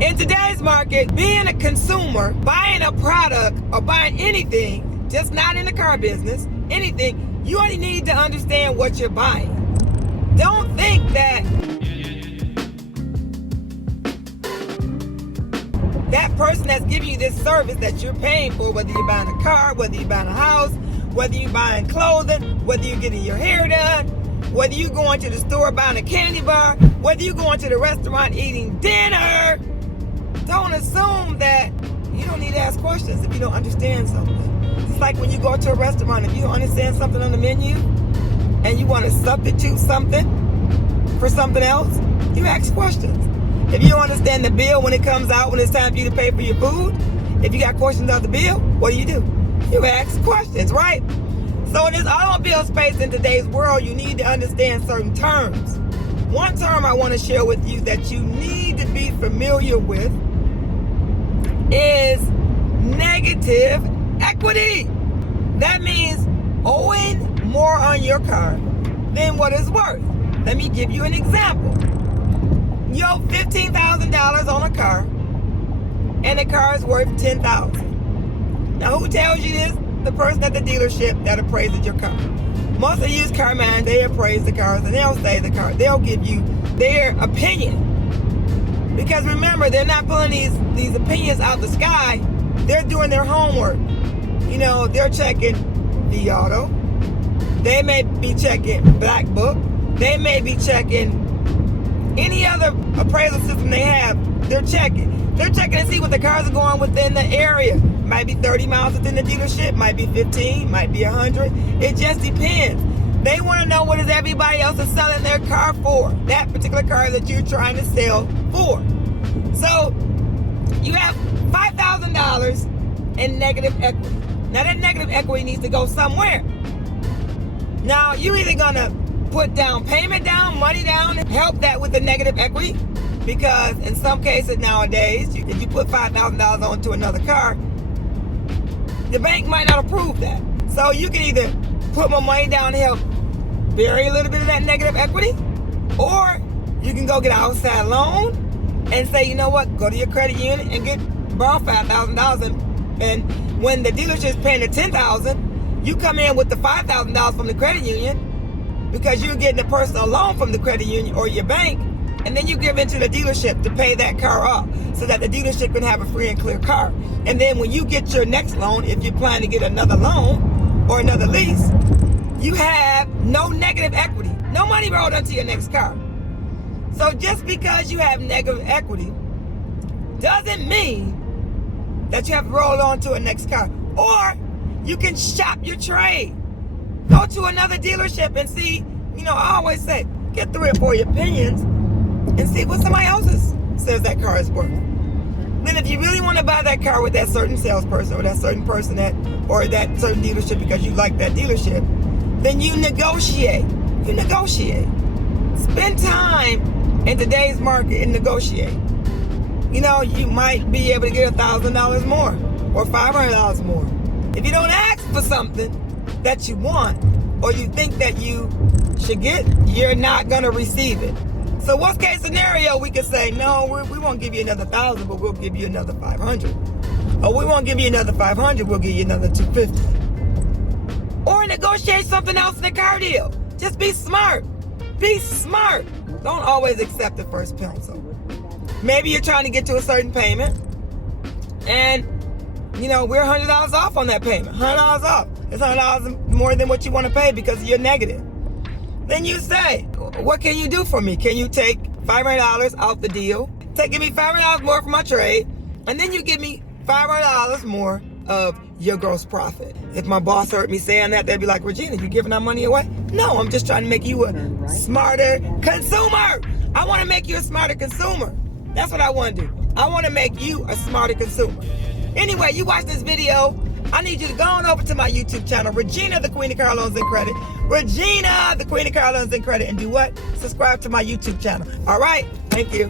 In today's market, being a consumer, buying a product or buying anything, just not in the car business, anything, you only need to understand what you're buying. Don't think that that person that's giving you this service that you're paying for, whether you're buying a car, whether you're buying a house, whether you're buying clothing, whether you're getting your hair done, whether you're going to the store buying a candy bar, whether you're going to the restaurant eating dinner, don't assume that you don't need to ask questions if you don't understand something. It's like when you go to a restaurant, if you don't understand something on the menu and you want to substitute something for something else, you ask questions. If you don't understand the bill when it comes out, when it's time for you to pay for your food, if you got questions about the bill, what do? You ask questions, right? So in this automobile space in today's world, you need to understand certain terms. One term I want to share with you that you need to be familiar with is negative equity. That means owing more on your car than what it's worth. Let me give you an example. You owe $15,000 on a car, and the car is worth $10,000. Now, who tells you this? The person at the dealership that appraises your car. Most of used car men, they appraise the cars, and they'll say they'll give you their opinion. Because remember, they're not pulling these opinions out the sky. They're doing their homework. You know, they're checking the auto. They may be checking Black Book. They may be checking any other appraisal system they have. They're checking. They're checking to see what the cars are going within the area. Might be 30 miles within the dealership. Might be 15. Might be 100. It just depends. They want to know what is everybody else is selling their car for. That particular car that you're trying to sell for. So you have $5,000 in negative equity. Now that negative equity needs to go somewhere. Now you're either gonna put down payment down, money down, and help that with the negative equity, because in some cases nowadays, if you put $5,000 onto another car, the bank might not approve that. So you can either put more money down to help bury a little bit of that negative equity, or you can go get an outside loan and say, you know what, go to your credit union and borrow $5,000, and when the dealership is paying the $10,000, you come in with the $5,000 from the credit union because you're getting a personal loan from the credit union or your bank, and then you give it to the dealership to pay that car off so that the dealership can have a free and clear car. And then when you get your next loan, if you plan to get another loan or another lease, you have no negative equity, no money rolled onto your next car. So just because you have negative equity doesn't mean that you have to roll on to a next car. Or you can shop your trade. Go to another dealership and see, you know, I always say, get 3 or 4 opinions and see what somebody else says that car is worth. Then if you really want to buy that car with that certain salesperson or that certain person or that certain dealership because you like that dealership, then you negotiate. You negotiate. Spend time in today's market and negotiate. You know, you might be able to get $1,000 more or $500 more. If you don't ask for something that you want or you think that you should get, you're not going to receive it. So worst case scenario, we could say, no, we won't give you another 1,000, but we'll give you another 500. Or we won't give you another 500, we'll give you another 250. Or negotiate something else in the car deal. Just be smart. Be smart. Don't always accept the first pencil. Maybe you're trying to get to a certain payment, and you know, we're $100 off on that payment. $100 off. It's $100 more than what you want to pay because you're negative. Then you say, what can you do for me? Can you take $500 off the deal? Give me $500 more for my trade, and then you give me $500 more of your gross profit. If my boss heard me saying that, they'd be like, Regina, you giving our money away? No, I'm just trying to make you a smarter consumer. I want to make you a smarter consumer. That's what I want to do. I want to make you a smarter consumer. Anyway, you watch this video, I need you to go on over to my YouTube channel, Regina, the Queen of Car Loans and Credit. Regina, the Queen of Car Loans and Credit. And do what? Subscribe to my YouTube channel. All right? Thank you.